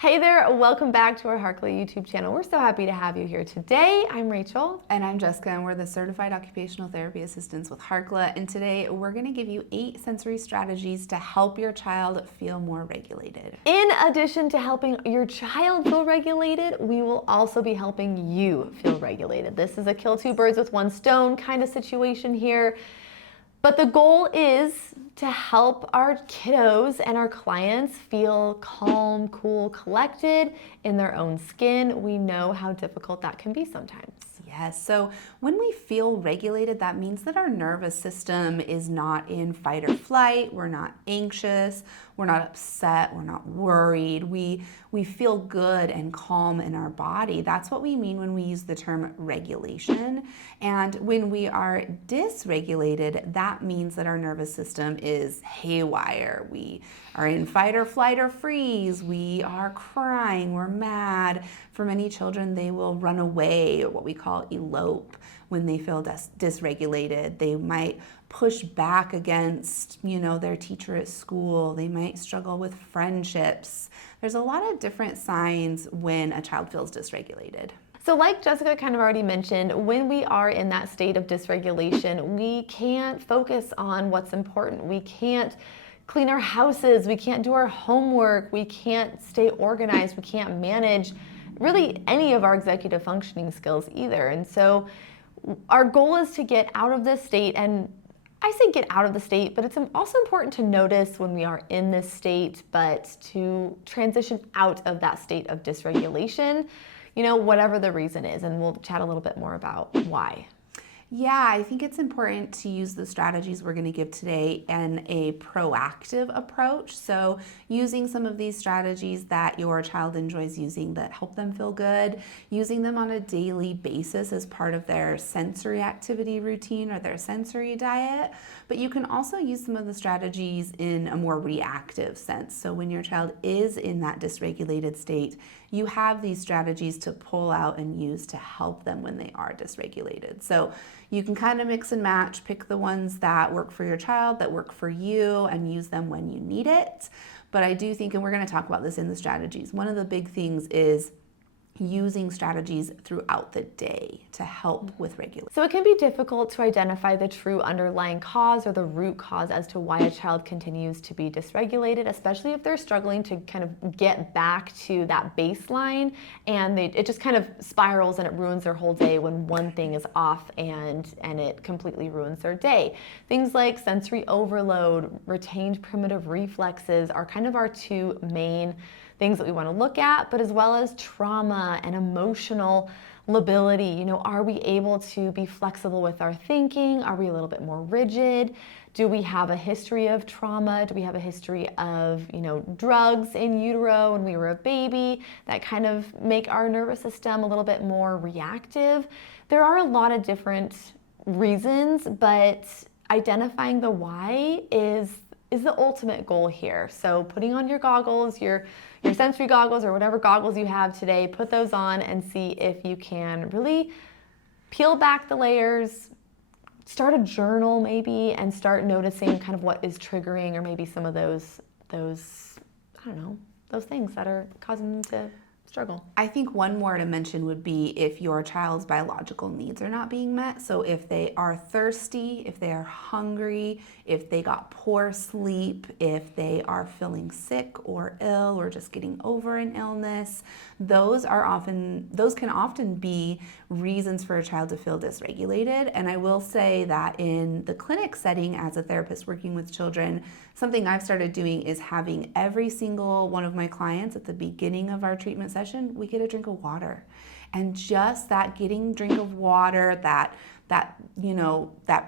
Hey there, welcome back to our Harkla YouTube channel. We're so happy to have you here today. I'm Rachel. And I'm Jessica, and we're the Certified Occupational Therapy Assistants with Harkla. And today we're going to give you 8 sensory strategies to help your child feel more regulated. In addition to helping your child feel regulated, we will also be helping you feel regulated. This is a kill two birds with one stone kind of situation here. But the goal is to help our kiddos and our clients feel calm, cool, collected in their own skin. We know how difficult that can be sometimes. Yes, so when we feel regulated, that means that our nervous system is not in fight or flight, we're not anxious, we're not upset, we're not worried, we feel good and calm in our body. That's what we mean when we use the term regulation. And when we are dysregulated, that means that our nervous system is haywire. We are in fight or flight or freeze, we are crying, we're mad. For many children, they will run away, or what we call elope, when they feel dysregulated. They might push back against, their teacher at school. They might struggle with friendships. There's a lot of different signs when a child feels dysregulated. So like Jessica kind of already mentioned, when we are in that state of dysregulation, we can't focus on what's important. We can't clean our houses, we can't do our homework, we can't stay organized, we can't manage really any of our executive functioning skills either. And so our goal is to get out of this state, and I say get out of the state, but it's also important to notice when we are in this state, but to transition out of that state of dysregulation, whatever the reason is, and we'll chat a little bit more about why. Yeah, I think it's important to use the strategies we're going to give today in a proactive approach. So using some of these strategies that your child enjoys using that help them feel good, using them on a daily basis as part of their sensory activity routine or their sensory diet. But you can also use some of the strategies in a more reactive sense. So when your child is in that dysregulated state, you have these strategies to pull out and use to help them when they are dysregulated. So you can kind of mix and match, pick the ones that work for your child, that work for you, and use them when you need it. But I do think, and we're going to talk about this in the strategies, one of the big things is using strategies throughout the day to help with regulation. So it can be difficult to identify the true underlying cause or the root cause as to why a child continues to be dysregulated, especially if they're struggling to kind of get back to that baseline, and it just kind of spirals and it ruins their whole day when one thing is off, and it completely ruins their day. Things like sensory overload, retained primitive reflexes are kind of our two main things that we want to look at, but as well as trauma and emotional lability. Are we able to be flexible with our thinking? Are we a little bit more rigid? Do we have a history of trauma? Do we have a history of, drugs in utero when we were a baby that kind of make our nervous system a little bit more reactive? There are a lot of different reasons, but identifying the why is the ultimate goal here. So putting on your goggles, your sensory goggles or whatever goggles you have today, put those on and see if you can really peel back the layers, start a journal maybe, and start noticing kind of what is triggering, or maybe some of those things that are causing them to struggle. I think one more to mention would be if your child's biological needs are not being met. So if they are thirsty, if they are hungry, if they got poor sleep, if they are feeling sick or ill or just getting over an illness, those can often be reasons for a child to feel dysregulated. And I will say that in the clinic setting as a therapist working with children, something I've started doing is having every single one of my clients at the beginning of our treatment session, we get a drink of water. And just that getting drink of water, that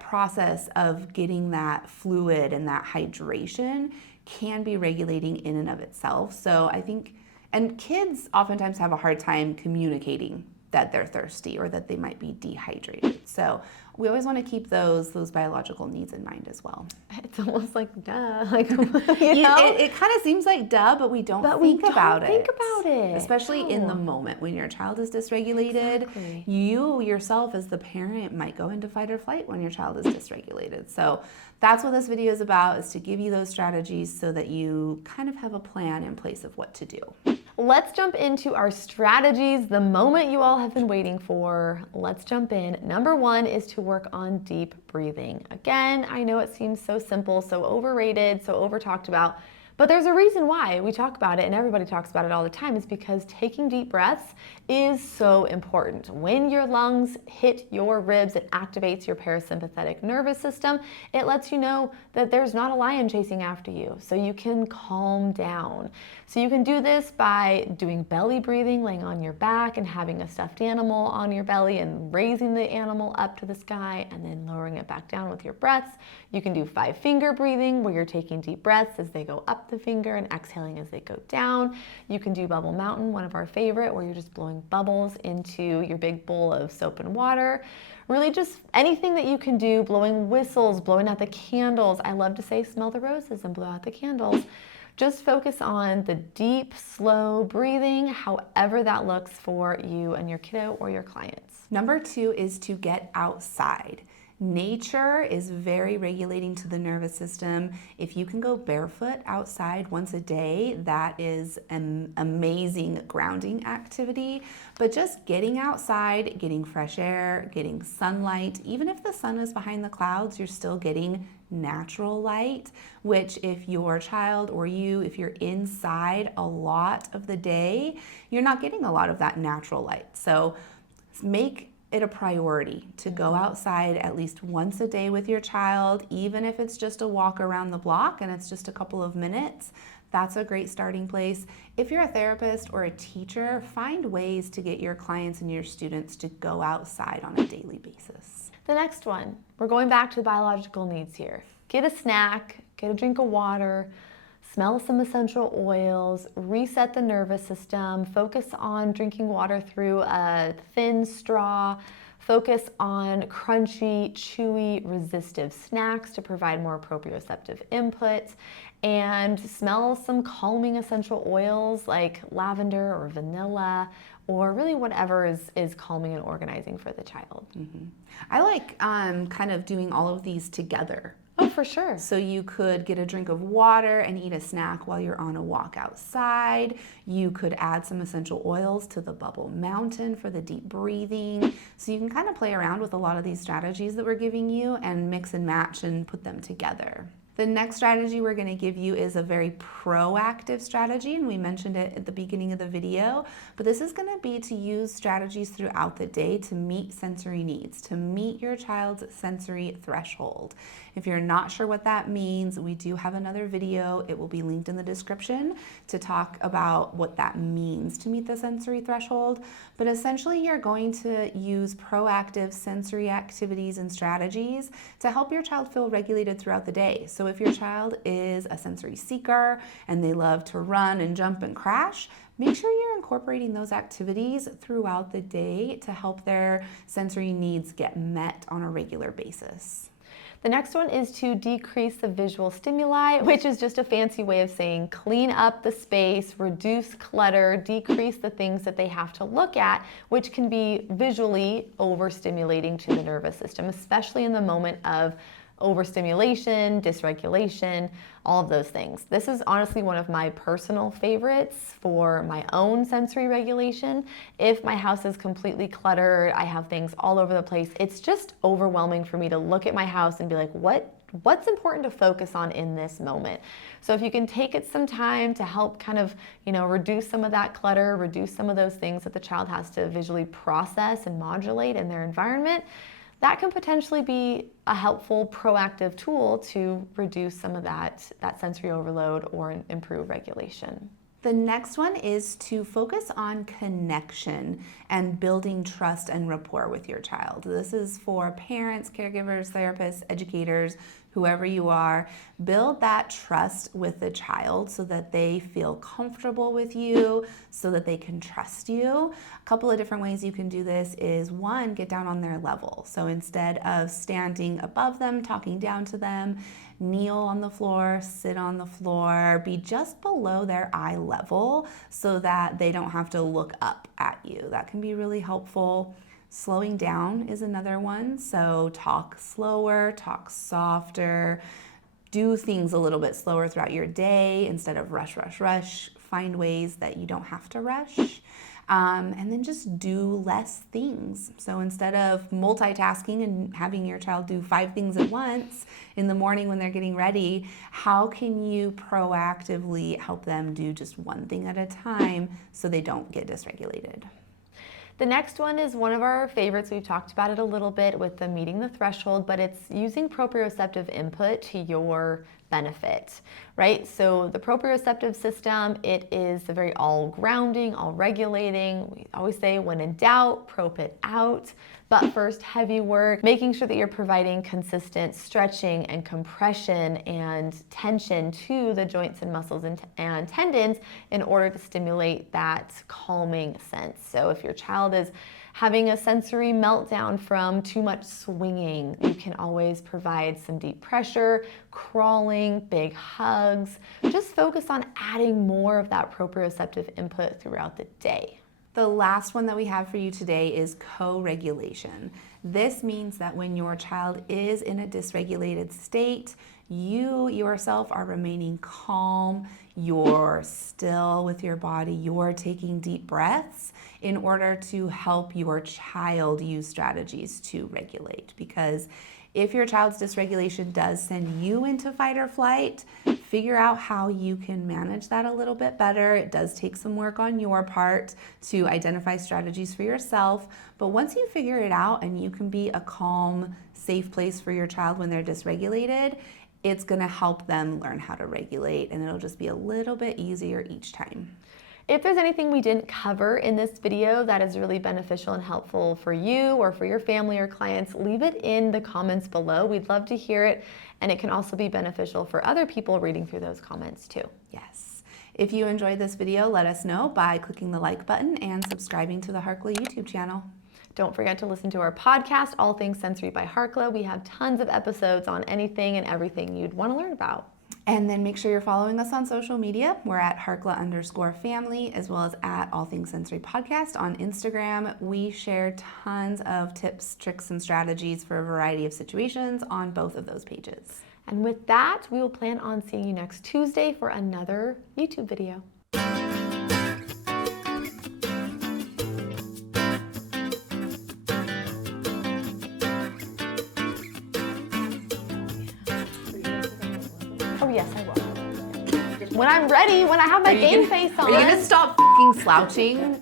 process of getting that fluid and that hydration can be regulating in and of itself. So I think, and kids oftentimes have a hard time communicating that they're thirsty or that they might be dehydrated. So we always want to keep those biological needs in mind as well. It's almost like duh, It kind of seems like duh, but we don't think about it. Especially in the moment when your child is dysregulated. Exactly. You yourself as the parent might go into fight or flight when your child is dysregulated. So that's what this video is about, is to give you those strategies so that you kind of have a plan in place of what to do. Let's jump into our strategies, the moment you all have been waiting for. Let's jump in. Number one is to work on deep breathing. Again, I know it seems so simple, so overrated, so over talked about, but there's a reason why we talk about it and everybody talks about it all the time. Is because taking deep breaths is so important. When your lungs hit your ribs, it activates your parasympathetic nervous system. It lets you know that there's not a lion chasing after you, so you can calm down. So you can do this by doing belly breathing, laying on your back and having a stuffed animal on your belly and raising the animal up to the sky and then lowering it back down with your breaths. You can do 5-finger breathing, where you're taking deep breaths as they go up the finger and exhaling as they go down. You can do Bubble Mountain, one of our favorite, where you're just blowing bubbles into your big bowl of soap and water. Really just anything that you can do, blowing whistles, blowing out the candles. I love to say smell the roses and blow out the candles. Just focus on the deep, slow breathing, however that looks for you and your kiddo or your clients. Number 2 is to get outside. Nature is very regulating to the nervous system. If you can go barefoot outside once a day, that is an amazing grounding activity. But just getting outside, getting fresh air, getting sunlight, even if the sun is behind the clouds, you're still getting natural light, which if your child or you, if you're inside a lot of the day, you're not getting a lot of that natural light. So make it a priority to go outside at least once a day with your child, even if it's just a walk around the block and it's just a couple of minutes. That's a great starting place. If you're a therapist or a teacher, find ways to get your clients and your students to go outside on a daily basis. The next one, we're going back to the biological needs here. Get a snack, get a drink of water, smell some essential oils, reset the nervous system, focus on drinking water through a thin straw, focus on crunchy, chewy, resistive snacks to provide more proprioceptive input, and smell some calming essential oils like lavender or vanilla, or really whatever is calming and organizing for the child. Mm-hmm. I like kind of doing all of these together. Oh, for sure. So you could get a drink of water and eat a snack while you're on a walk outside. You could add some essential oils to the Bubble Mountain for the deep breathing. So you can kind of play around with a lot of these strategies that we're giving you and mix and match and put them together. The next strategy we're going to give you is a very proactive strategy, and we mentioned it at the beginning of the video, but this is going to be to use strategies throughout the day to meet sensory needs, to meet your child's sensory threshold. If you're not sure what that means, we do have another video. It will be linked in the description to talk about what that means to meet the sensory threshold. But essentially, you're going to use proactive sensory activities and strategies to help your child feel regulated throughout the day. So if your child is a sensory seeker and they love to run and jump and crash, make sure you're incorporating those activities throughout the day to help their sensory needs get met on a regular basis. The next one is to decrease the visual stimuli, which is just a fancy way of saying clean up the space, reduce clutter, decrease the things that they have to look at, which can be visually overstimulating to the nervous system, especially in the moment of overstimulation, dysregulation, all of those things. This is honestly one of my personal favorites for my own sensory regulation. If my house is completely cluttered, I have things all over the place, it's just overwhelming for me to look at my house and be like, what's important to focus on in this moment? So if you can take it some time to help kind of, reduce some of that clutter, reduce some of those things that the child has to visually process and modulate in their environment, that can potentially be a helpful proactive tool to reduce some of that sensory overload or improve regulation. The next one is to focus on connection and building trust and rapport with your child. This is for parents, caregivers, therapists, educators, whoever you are. Build that trust with the child so that they feel comfortable with you, so that they can trust you. A couple of different ways you can do this is, one, get down on their level. So instead of standing above them, talking down to them, kneel on the floor, sit on the floor, be just below their eye level so that they don't have to look up at you. That can be really helpful. Slowing down is another one. So talk slower, talk softer, do things a little bit slower throughout your day instead of rush, rush, rush. find ways that you don't have to rush. And then just do less things. So instead of multitasking and having your child do 5 things at once in the morning when they're getting ready, how can you proactively help them do just one thing at a time so they don't get dysregulated? The next one is one of our favorites. We've talked about it a little bit with the meeting the threshold, but it's using proprioceptive input to your benefit, right? So the proprioceptive system, it is the very all grounding, all regulating. We always say when in doubt, prop it out. But first, heavy work, making sure that you're providing consistent stretching and compression and tension to the joints and muscles and tendons in order to stimulate that calming sense. So if your child is having a sensory meltdown from too much swinging, you can always provide some deep pressure, crawling, big hugs. Just focus on adding more of that proprioceptive input throughout the day. The last one that we have for you today is co-regulation. This means that when your child is in a dysregulated state, you yourself are remaining calm, you're still with your body, you're taking deep breaths in order to help your child use strategies to regulate. Because if your child's dysregulation does send you into fight or flight, figure out how you can manage that a little bit better. It does take some work on your part to identify strategies for yourself, but once you figure it out and you can be a calm, safe place for your child when they're dysregulated, it's gonna help them learn how to regulate, and it'll just be a little bit easier each time. If there's anything we didn't cover in this video that is really beneficial and helpful for you or for your family or clients, leave it in the comments below. We'd love to hear it, and it can also be beneficial for other people reading through those comments too. Yes. If you enjoyed this video, let us know by clicking the like button and subscribing to the Harkla YouTube channel. Don't forget to listen to our podcast, All Things Sensory by Harkla. We have tons of episodes on anything and everything you'd want to learn about. And then make sure you're following us on social media. We're at Harkla_family, as well as at All Things Sensory Podcast on Instagram. We share tons of tips, tricks, and strategies for a variety of situations on both of those pages. And with that, we will plan on seeing you next Tuesday for another YouTube video. Oh yes, I will. When I'm ready, when I have my game face on. Are you gonna stop f***ing slouching?